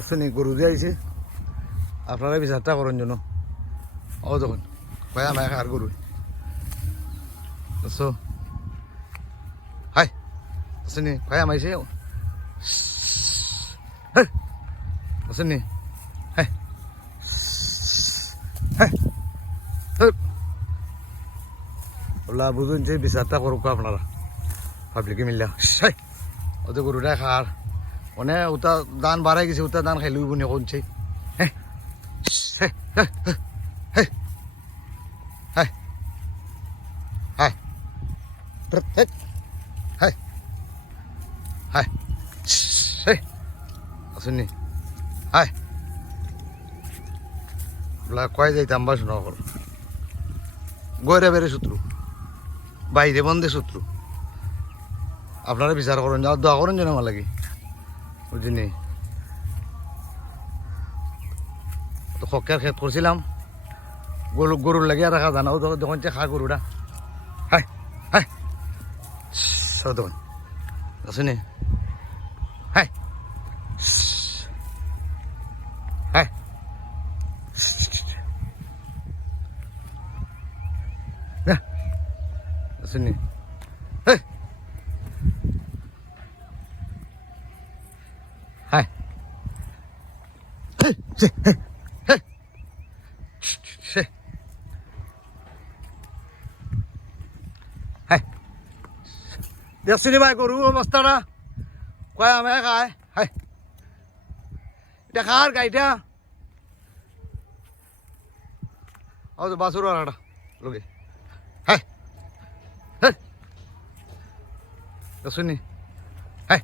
শুনি গরু দিয়ে আইছে আপনারা বিচারটা করার জন্য ও দেখুন কয়া মায় আর গরু বুঝছো হাই শুনি কয়া মাইছে শুনি হ্যাঁ হ্যাঁ ওলা বুঝুন যে বিচারটা করুক আপনারা পাবলিকে মিললে ওদের গরুটা খার মানে ওটা দান বাড়াই গেছে ওটা দান খাইলুই বনি কোনছে হ্যাঁ হ্যাঁ হ্যাঁ হ্যাঁ হ্যাঁ হ্যাঁ হ্যাঁ হ্যাঁ আসুননি হ্যাঁ বলা কয় যাইতাম বা শোনা কর গয়রা বেড়ে শত্রু বাইরে বন্ধে শত্রু আপনারা বিচার করেন যাওয়ার দোয়া করেন যেন আমার লাগে বুঝিনি তো খকের ক্ষেত করছিলাম গরুর লাগিয়ে রাখা জানাও তখন খা গরুটা হাই হাই তখন আসুনি হাই হাই আসুনি হাই হাই দেখছি ভাই গরু অবস্থাটা কয় আমি খায় হাই এটা খার গাইটা ও তো বাসুর আড়াটা লোকে হাই হাই শুনি হাই